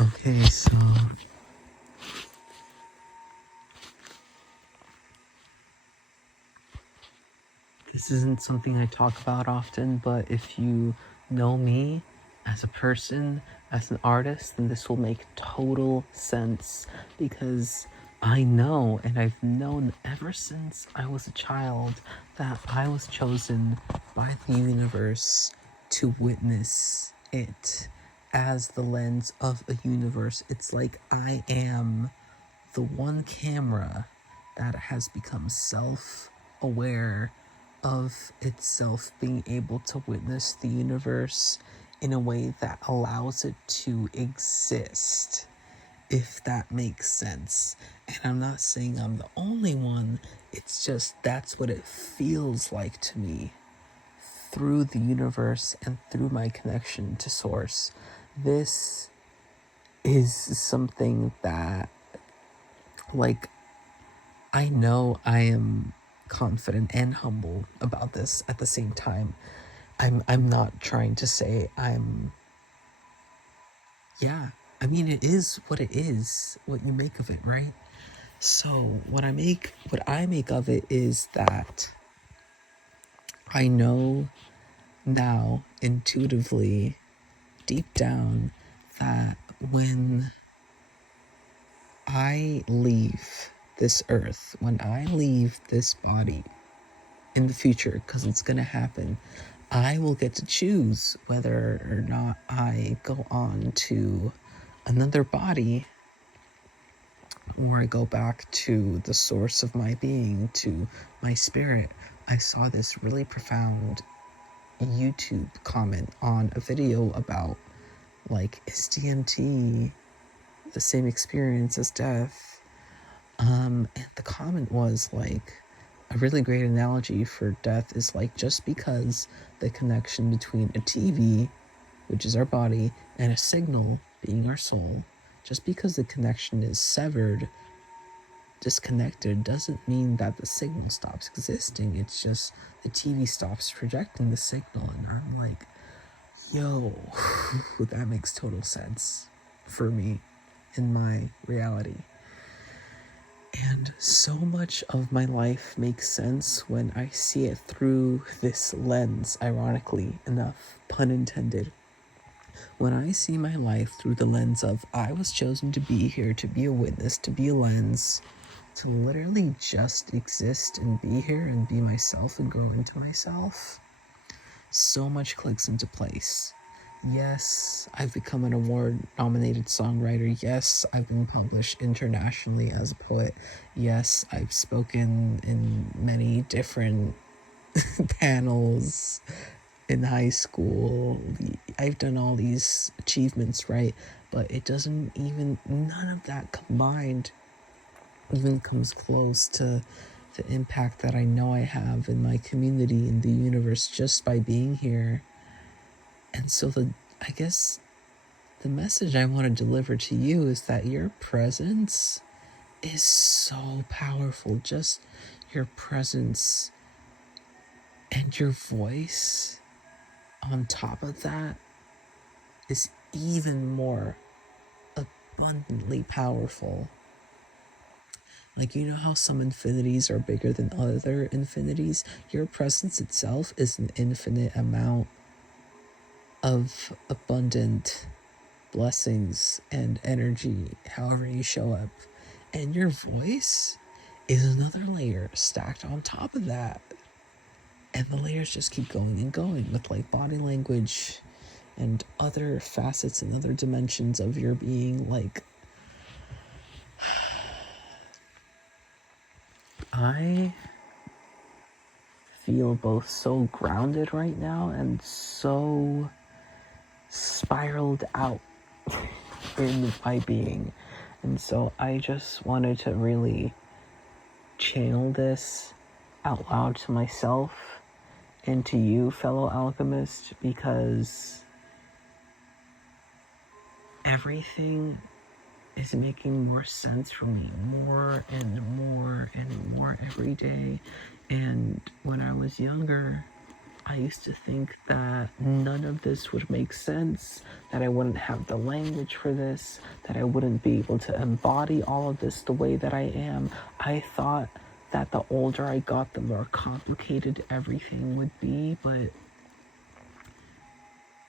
Okay, so this isn't something I talk about often, but if you know me as a person, as an artist, then this will make total sense because I know, and I've known ever since I was a child, that I was chosen by the universe to witness it as the lens of a universe. It's like I am the one camera that has become self-aware of itself, being able to witness the universe in a way that allows it to exist, if that makes sense. And I'm not saying I'm the only one, it's just that's what it feels like to me through the universe and through my connection to source. This is something that, like, I know I am confident and humble about this at the same time. I'm not trying to say yeah. I mean, it is what it is, what you make of it, right? So what I make of it is that I know now intuitively, deep down, that when I leave this earth, when I leave this body in the future, because it's going to happen, I will get to choose whether or not I go on to another body or I go back to the source of my being, to my spirit. I saw this really profound YouTube comment on a video about, like, is DMT the same experience as death? And the comment was like, a really great analogy for death is like, just because the connection between a TV, which is our body, and a signal, being our soul, just because the connection is severed, disconnected, doesn't mean that the signal stops existing. It's just the TV stops projecting the signal. And I'm like, yo, that makes total sense for me in my reality. And so much of my life makes sense when I see it through this lens, ironically enough, pun intended. When I see my life through the lens of, I was chosen to be here, to be a witness, to be a lens, to literally just exist and be here and be myself and grow into myself, so much clicks into place. Yes, I've become an award-nominated songwriter. Yes, I've been published internationally as a poet. Yes, I've spoken in many different panels in high school. I've done all these achievements, right? But it doesn't even, none of that combined even comes close to the impact that I know I have in my community, in the universe, just by being here. And so I guess the message I want to deliver to you is that your presence is so powerful. Just your presence and your voice on top of that is even more abundantly powerful. Like, you know how some infinities are bigger than other infinities? Your presence itself is an infinite amount of abundant blessings and energy, however you show up. And your voice is another layer stacked on top of that. And the layers just keep going and going with, like, body language and other facets and other dimensions of your being. Like, I feel both so grounded right now and so spiraled out in my being. And so I just wanted to really channel this out loud to myself and to you, fellow alchemist, because everything is making more sense for me, more and more and more every day. And when I was younger, I used to think that none of this would make sense, that I wouldn't have the language for this, that I wouldn't be able to embody all of this the way that I am. I thought that the older I got, the more complicated everything would be, but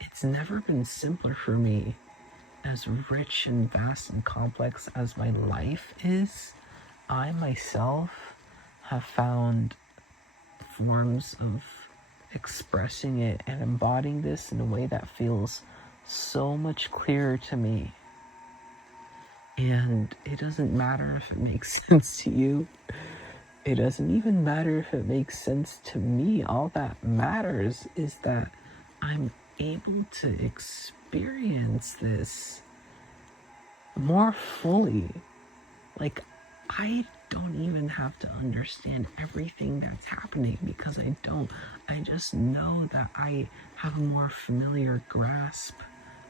it's never been simpler for me. As rich and vast and complex as my life is, I myself have found forms of expressing it and embodying this in a way that feels so much clearer to me. And it doesn't matter if it makes sense to you. It doesn't even matter if it makes sense to me. All that matters is that I'm able to experience this more fully. Like, I don't even have to understand everything that's happening, because I don't. I just know that I have a more familiar grasp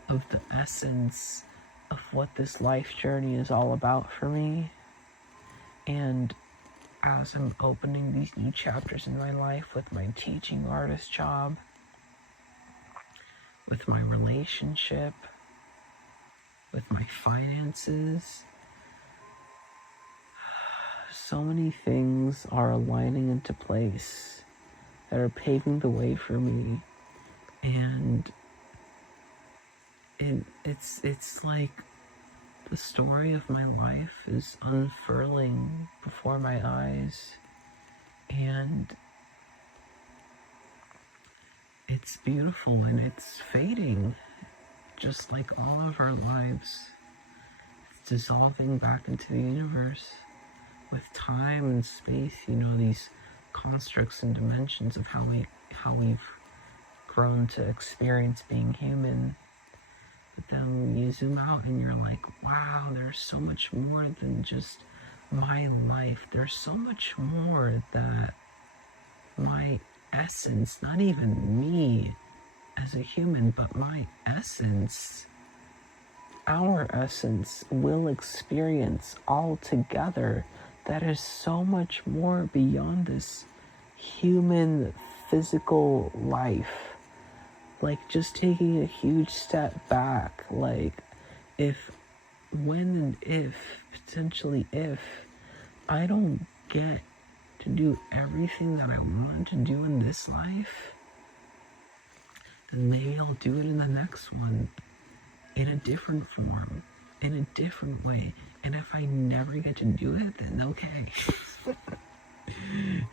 of the essence of what this life journey is all about for me. And as I'm opening these new chapters in my life with my teaching artist job, with my relationship, with my finances, so many things are aligning into place that are paving the way for me. And it's like the story of my life is unfurling before my eyes, and it's beautiful and it's fading, just like all of our lives. It's dissolving back into the universe with time and space, these constructs and dimensions of how we've grown to experience being human. But then you zoom out and you're like, wow, there's so much more than just my life. There's so much more that my essence, not even me as a human, but my essence, our essence, will experience all together. That is so much more beyond this human physical life. Like, just taking a huge step back, like, potentially if I don't get to do everything that I want to do in this life, then maybe I'll do it in the next one, in a different form, in a different way. And if I never get to do it, then okay.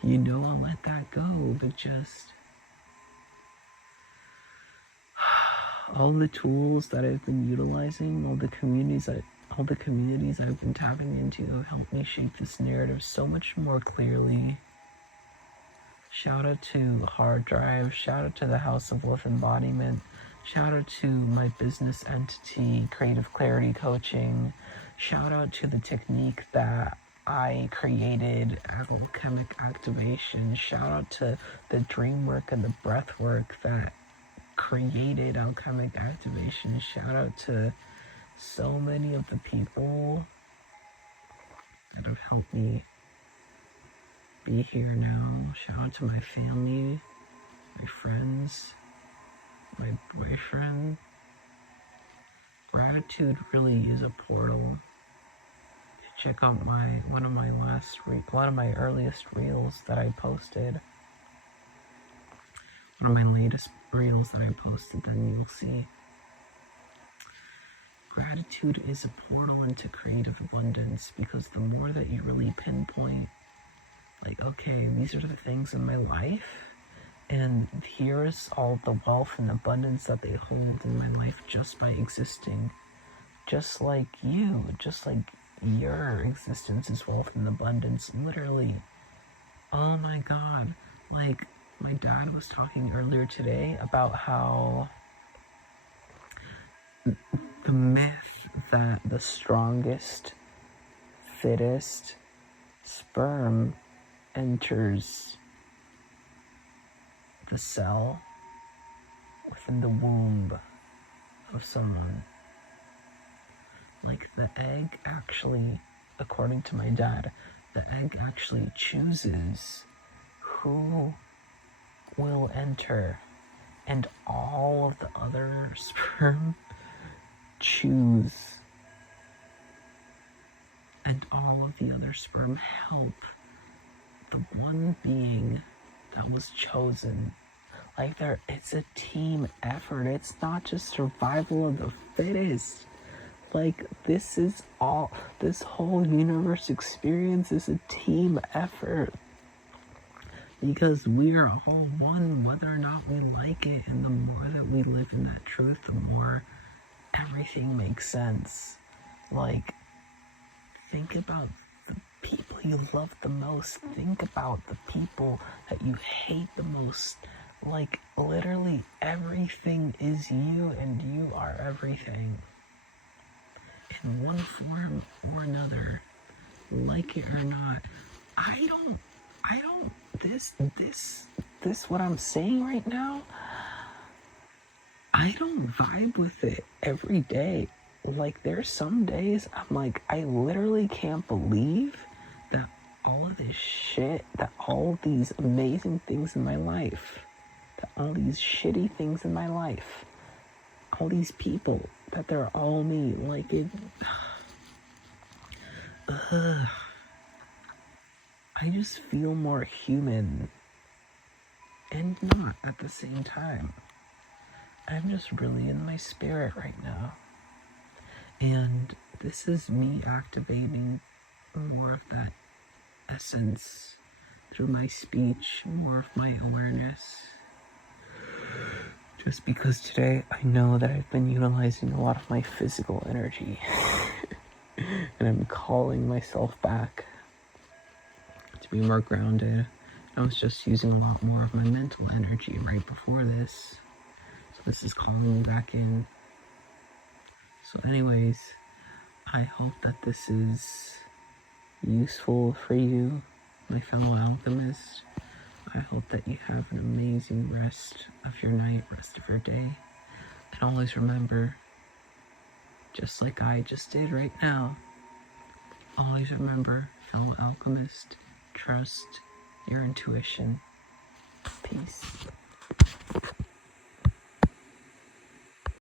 I'll let that go. But just all the tools that I've been utilizing, all the communities I've been tapping into have helped me shape this narrative so much more clearly. Shout out to Hard Drive, shout out to the House of Wolf Embodiment, shout out to my business entity, Creative Clarity Coaching, shout out to the technique that I created, Alchemic Activation, shout out to the dream work and the breath work that created Alchemic Activation, shout out to so many of the people that have helped me be here now. Shout out to my family, my friends, my boyfriend. Gratitude really is a portal. Check out one of my earliest reels that I posted. One of my latest reels that I posted, then you'll see. Gratitude is a portal into creative abundance, because the more that you really pinpoint, like, okay, these are the things in my life, and here's all the wealth and abundance that they hold in my life just by existing. Just like your existence is wealth and abundance, literally. Oh my God. Like, my dad was talking earlier today about how the myth that the strongest, fittest sperm enters the cell within the womb of someone. Like, the egg actually, according to my dad, the egg actually chooses who will enter, and all of the other sperm choose, and all of the other sperm help the one being that was chosen. Like, it's a team effort. It's not just survival of the fittest. Like, this whole universe experience is a team effort. Because we are all one, whether or not we like it. And the more that we live in that truth, the more everything makes sense. Like, think about the people you love the most. Think about the people that you hate the most. Like, literally everything is you, and you are everything. In one form or another, like it or not. This what I'm saying right now, I don't vibe with it every day. Like, there's some days I'm like, I literally can't believe that all of this shit, that all these amazing things in my life, that all these shitty things in my life, all these people, that they're all me. Like, it... I just feel more human, and not at the same time. I'm just really in my spirit right now. And this is me activating more of that essence through my speech, more of my awareness. Just because today I know that I've been utilizing a lot of my physical energy. And I'm calling myself back to be more grounded. I was just using a lot more of my mental energy right before this. So this is calling me back in. So anyways, I hope that this is useful for you, my fellow alchemist. I hope that you have an amazing rest of your night, rest of your day. And always remember, just like I just did right now, always remember, fellow alchemist, trust your intuition. Peace.